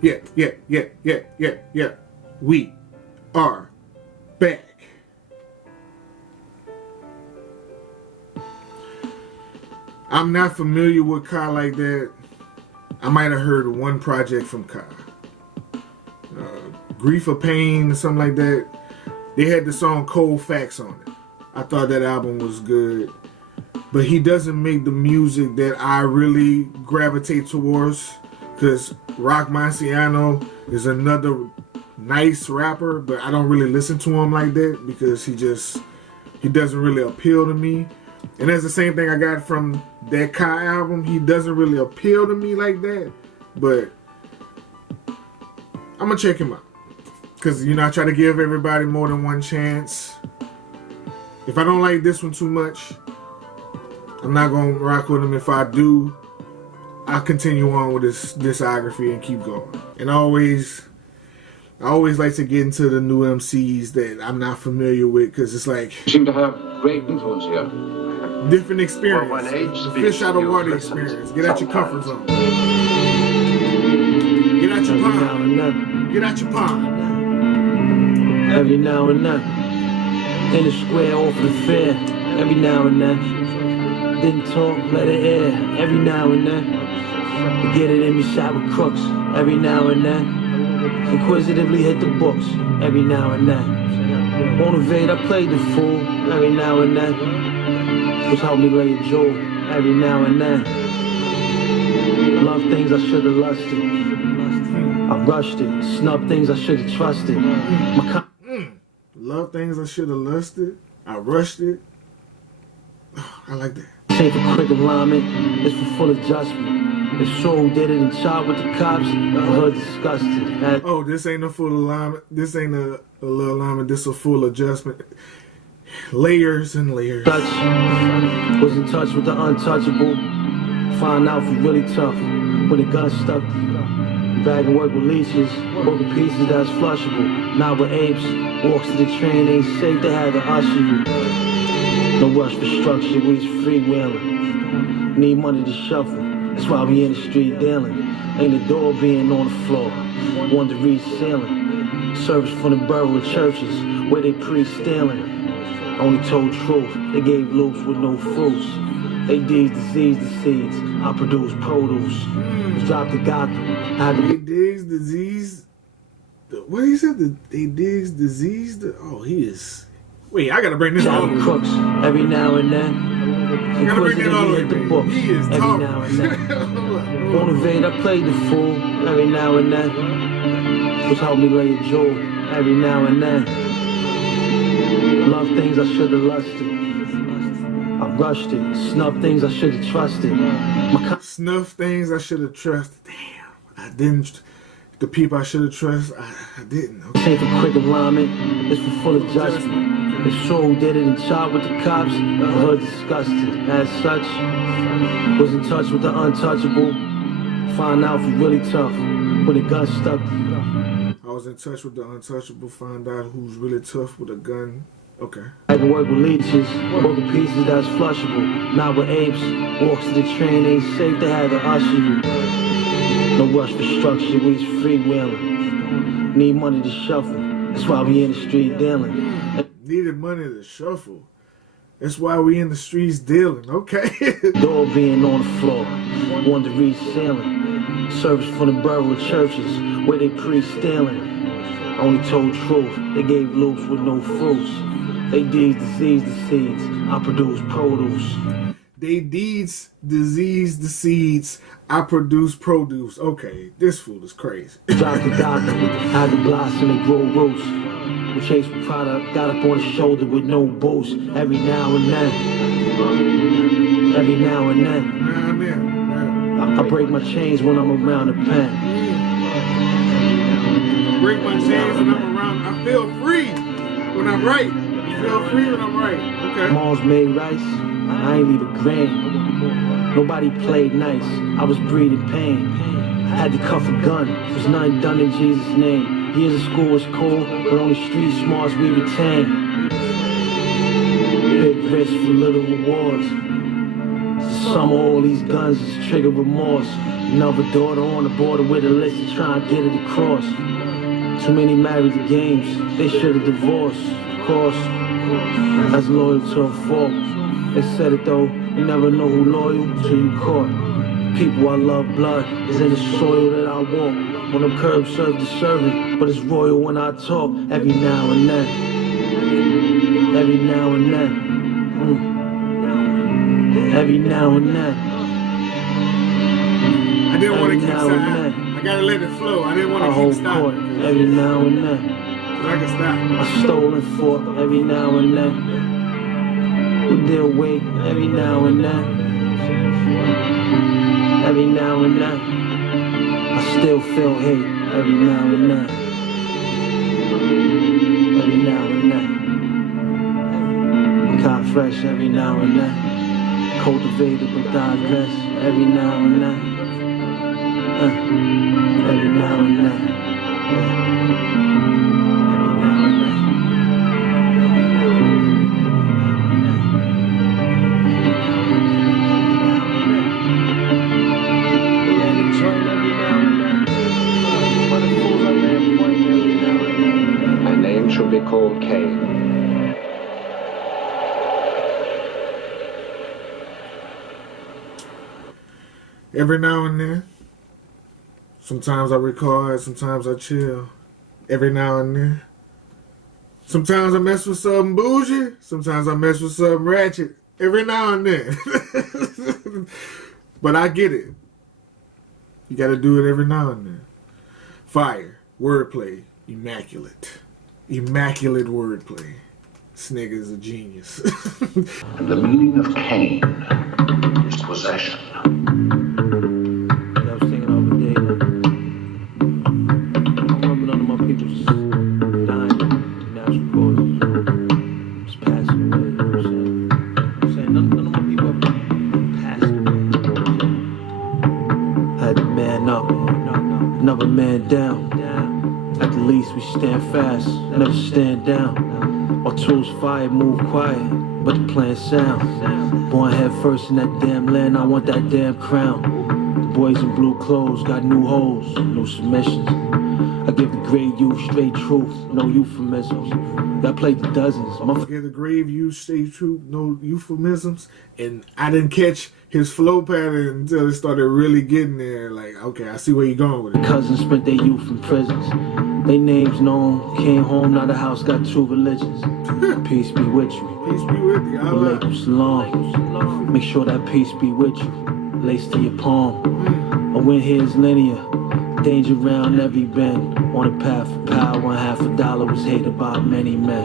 Yeah. We are back. I'm not familiar with Kai like that. I might have heard one project from Kai. Grief or Pain or something like that. They had the song Cold Facts on it. I thought that album was good. But he doesn't make the music that I really gravitate towards. Because Rock Marciano is another nice rapper, but I don't really listen to him like that because he doesn't really appeal to me. And that's the same thing I got from that Kai album. He doesn't really appeal to me like that, but I'm gonna check him out. Because, you know, I try to give everybody more than one chance. If I don't like this one too much, I'm not gonna rock with him. If I do, I'll continue on with this discography and keep going. And I always like to get into the new MCs that I'm not familiar with, because it's like you seem to have great influence here. Different experience. Fish out of water experience. Get out your comfort zone. Get out your pond. Get out your pond. Every now and then, in the square off the fair. Every now and then, didn't talk, let it air. Every now and then, to get it in me shot with crooks. Every now and then, inquisitively hit the books. Every now and then, motivate, I played the fool. Every now and then, was help me lay a jewel. Every now and then, love things I should've lusted. I rushed it, snub things I should've trusted. Love things I should've lusted. I rushed it. Oh, I like that. Ain't for quick alignment, it's for full adjustment. If Soul did it and shot with the cops, the hood disgusted. Oh, this ain't a full alignment. This ain't a little alignment. This a full adjustment. Layers and layers. Touch, was in touch with the untouchable. Find out if you're really tough when the gun stuck to you. Bag and work with leeches, broken pieces that's flushable. Not with apes, walks to the train, ain't safe, they had to usher you. No rush for structure, we just freewheeling. Need money to shuffle, that's why we in the street dealing. Ain't the door being on the floor, want to reach ceiling. Service from the borough of churches, where they pre-stealing. Only told truth, they gave loops with no fruits. They digs disease the seeds, I produce produce. Drop the Gotham, They digs disease. What he said? They digs disease. Oh, he is. Wait, I gotta bring this all the crooks every now and then. I gotta bring that all the books. He is every talking. now and then. Motivate, I played the fool every now and then. Was help me lay a jewel every now and then. Love things I should've lusted. I rushed it. Snuff things I should've trusted. Snuff things I should've trusted. Damn, I didn't. The people I should've trusted, I didn't. Okay. Ain't for quick alignment, it's for full adjustment. If Soul did it and shot with the cops, the hood disgusted. As such, was in touch with the untouchable. Find out if you're really tough when the gun stuck to you. I was in touch with the untouchable. Find out who's really tough with a gun. Okay. I can work with leeches, broken pieces that's flushable. Not with apes, walks to the train, ain't safe, they had to usher you. No rush for structure, we just freewheeling. Need money to shuffle, that's why we in the street dealing. Needed money to shuffle, that's why we in the streets dealing. Okay. Door being on the floor, want to reach ceiling. Service from the borough of churches, where they pre-stealing. Only told truth, they gave loops with no fruits. They digs disease the seeds, I produce produce. They deeds disease the seeds, I produce produce. Okay, this fool is crazy. Drop the doctor, had the blossom and grow roots. We chase for product, got up on the shoulder with no boost. Every now and then. Every now and then. I break my chains when I'm around the pen. Break my chains when I'm around. I feel free when I'm right. Feel free when I'm right. Okay. Mom's made rice, I ain't leave a grain. Nobody played nice, I was breathing pain. Had to cuff a gun, was nothing done in Jesus' name. Years of school was cool, but only street smarts we retain. Big risk for little rewards. some of all these guns is trigger remorse. Another daughter on the border with a list to try and get it across. Too many married to games, they should have divorced. Of course, that's loyal to a fault. They said it though, you never know who loyal till you caught. People I love, blood is in the soil that I walk. When I'm curb served to servant, but it's royal when I talk. Every now and then, every now and then, every now and then. I didn't want to keep stopping. I gotta let it flow. I didn't want to keep stopping. Every now and then, but I can stop. I stole and fought every now and then. But they'll wait every now and then. Every now and then, I still feel hate every now and then. Every now and then, I'm kinda fresh every now and then. Cultivated but digress every now and then. Every now and then. Every now and then. My name should be called Cain. Every now and then. Sometimes I record, sometimes I chill. Every now and then. Sometimes I mess with something bougie, sometimes I mess with something ratchet. Every now and then. But I get it. You gotta do it every now and then. Fire. Wordplay. Immaculate. Immaculate wordplay. This nigga is a genius. And the meaning of Cain is possession. Another man down. At the least we stand fast, never stand down. Our tools fire, move quiet, but the plan sound. Born head first in that damn land, I want that damn crown. The boys in blue clothes got new holes, new submissions. I give the great youth straight truth, no euphemisms. I played the dozens. Give the grave youth straight truth, no euphemisms. And I didn't catch his flow pattern until it started really getting there. Like, okay, I see where you're going with it. Cousins spent their youth in prisons. They names known, came home, now the house got two religions. Peace be with you. Peace be with you. Alaikum salam. Make sure that peace be with you. Lace to your palm. A win here is linear. Danger round every bend. On a path for power, $1/2 was hated by many men.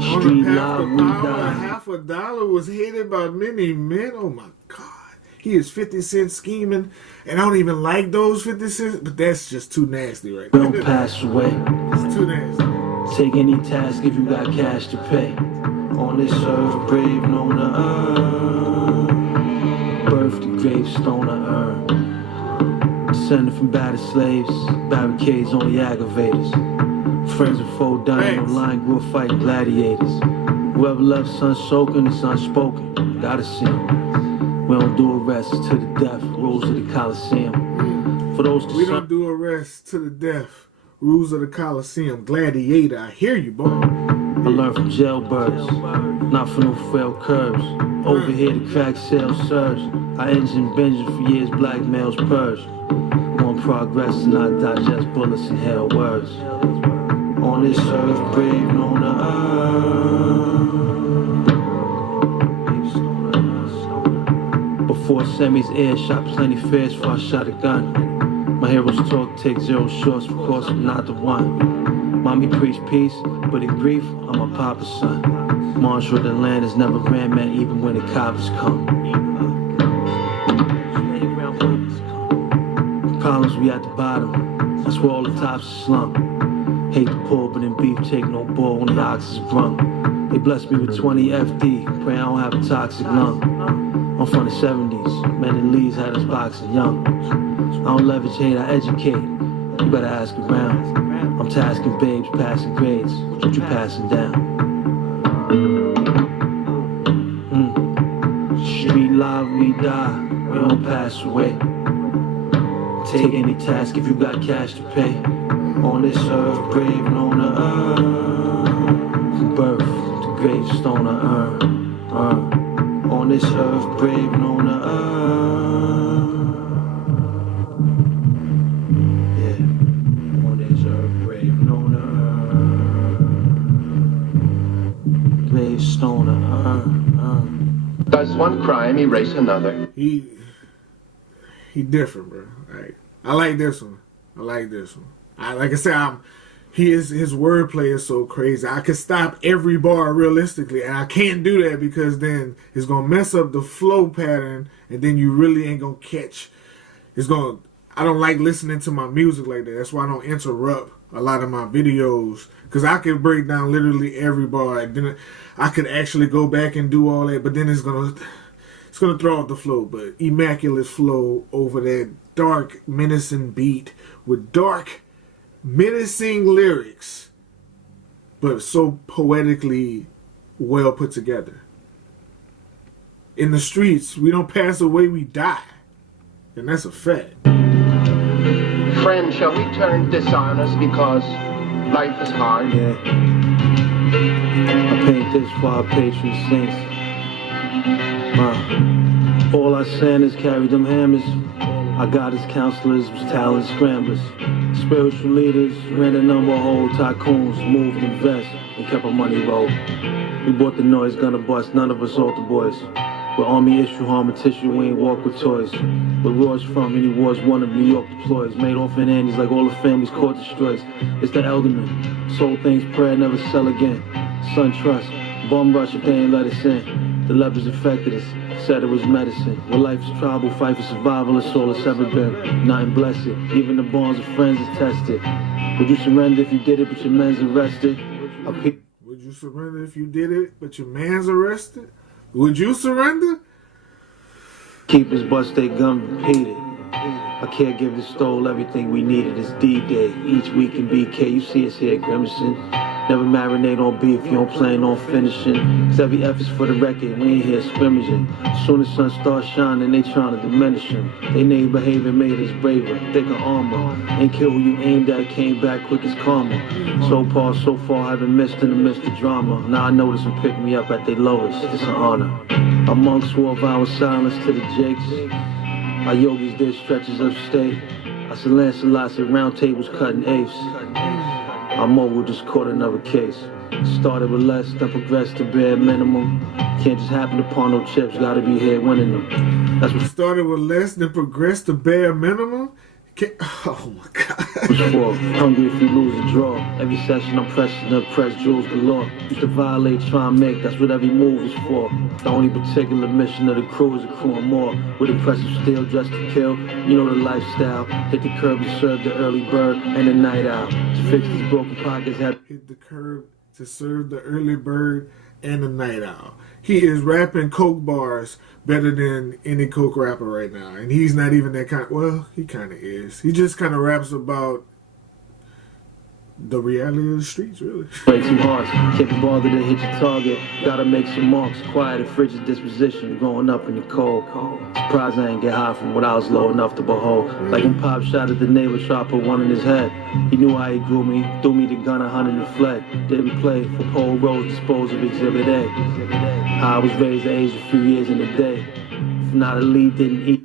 Street live, we die. $1/2 was hated by many men. Oh my God. He is 50 Cent scheming, and I don't even like those 50 Cent, but that's just too nasty right now. Don't pass away. It's too nasty. Take any task if you got cash to pay. On this earth, brave known to earn. Birth the gravestone I earn. Descended from battered slaves, barricades only aggravators. Friends and foe dying on line, grew up fighting gladiators. Whoever left sun soaking, it's unspoken. Gotta see 'em. We don't do arrests to the death, rules of the Coliseum. For those we don't do arrests to the death, rules of the Coliseum. Gladiator, I hear you, boy. I learned from jailbirds, not from no frail curves. Over here the crack sales surge. I engine binging for years, black males purge. On progress and I digest bullets and hell words. On this earth, brave known to earn. Before Sammy's ear, shot plenty fears before I shot a gun. My heroes talk, take zero shorts, of course I'm not the one. Mommy preach peace, but in grief, I'm a papa's son. Marshall the land has never ran, man, even when the cops come. Problems we at the bottom, that's where all the tops are slumped. Hate the poor, but in beef take no ball when the ox is brung. They blessed me with 20 FD, pray I don't have a toxic lung. I'm from the 70s, men in Lee's had us boxing young. I don't leverage hate, I educate, you better ask around. I'm tasking babes, passing grades, what you passing down? Street live, we die, we don't pass away. Take any task if you got cash to pay. On this earth, brave and on the earth. Birth, the gravestone I earn. On this earth, brave and on the earth. Yeah, on this earth, brave and on the earth. Gravestone I earn. Does one crime erase another? He different, bro. Like, I like this one. I like this one. Like I said, his wordplay is so crazy. I could stop every bar realistically, and I can't do that because then it's gonna mess up the flow pattern, and then you really ain't gonna catch. I don't like listening to my music like that. That's why I don't interrupt a lot of my videos, because I could break down literally every bar, and then I could actually go back and do all that. But then it's gonna throw off the flow. But immaculate flow over that dark, menacing beat with dark, menacing lyrics, but so poetically well put together. In the streets, we don't pass away, we die. And that's a fact. Friend, shall we turn dishonest because life is hard? Yeah. I paint this for our patron saints. All I saying is carry them hammers. Our goddess counselors was talent scramblers. Spiritual leaders ran a number of whole tycoons, moved, invest, and kept our money roll. We bought the noise, gonna bust, none of us altar boys. With army issue, harm and tissue, we ain't walk with toys. Where Roy's from, any wars, one of New York deploys. Made orphan Andes like all the families court destroys. It's the elderman, sold things, prayer, never sell again. Sun trust, bum rush if they ain't let us in. The lepers infected us, said it was medicine. When life is trouble, fight for survival, it's all it's ever been. Nothing blessed, even the bonds of friends is tested. Would you surrender if you did it, but your man's arrested? Would you surrender if you did it, but your man's arrested? Would you surrender? Keepers bust they gun repeated. Our caregivers stole everything we needed. It's D-Day, each week in BK. You see us here grimacing. Never marinate on beef, you don't plan on finishing. Cause every effort's for the record, we ain't here scrimmaging. Soon as sun starts shining, they trying to diminish them. They name behavior made us braver, thicker armor. Ain't kill who you aimed at, came back quick as karma. So far, haven't missed in the midst of drama. Now I notice them pick me up at their lowest, it's an honor. Our monks swore vow of silence to the jakes. Our yogis did stretches upstate. I said Lancelot said round tables cutting apes. Our mogul just caught another case. Started with less, then progressed to bare minimum. Can't just happen upon no chips, gotta be here winning them. That's what Started with less, then progressed to bare minimum? Oh my God. was for. Hungry if you lose a draw. Every session I'm pressing to press jewels galore. Used to violate, try and make, that's what every move is for. The only particular mission of the crew is accruing more. With impressive steel, dressed to kill, you know the lifestyle. Hit the curb to serve the early bird and the night owl. To fix these broken pockets, had Hit the curb to serve the early bird and the night owl. He is rapping coke bars better than any coke rapper right now. And he's not even that kind. Well, he kind of is. He just kind of raps about the reality of the streets, really. break some hearts, can't be bothered to hit your target. Gotta make some marks, quiet and frigid disposition, growing up in the cold. Surprised I ain't get high from what I was low enough to behold. Like when Pop shot at the neighbor, tried to put one in his head. He knew how he grew me, threw me the gun, 100 and fled. Didn't play for Pole Rose, dispose of Exhibit A. How I was raised, I aged a few years in a day. If not a lead, didn't eat.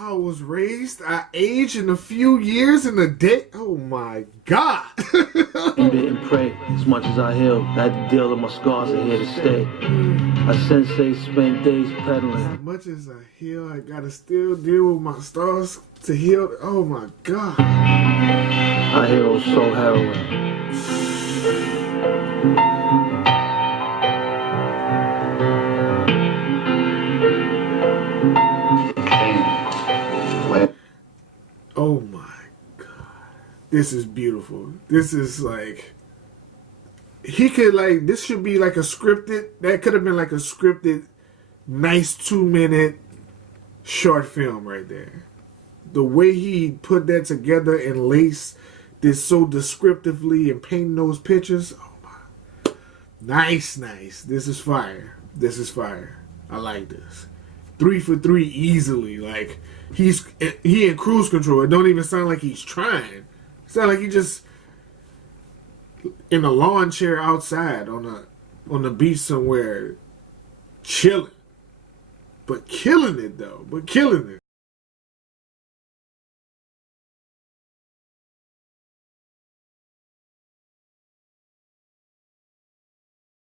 I was raised, I aged in a few years in a day. Oh my God. You didn't pray as much as I healed. I had to deal with my scars are here to stay. A sensei spent days peddling. As much as I heal, I gotta still deal with my stars to heal. Oh my God. Our heroes so heroin. Oh my God. This is beautiful. This is like, he could like, this should be like a scripted, that could have been like a scripted, nice 2-minute short film right there. The way he put that together and laced this so descriptively and painting those pictures. Oh my. Nice, nice. This is fire. This is fire. I like this. 3 for 3 easily. Like he in cruise control. It don't even sound like he's trying. It sound like he just in a lawn chair outside on the beach somewhere, chilling, but killing it though. But killing it.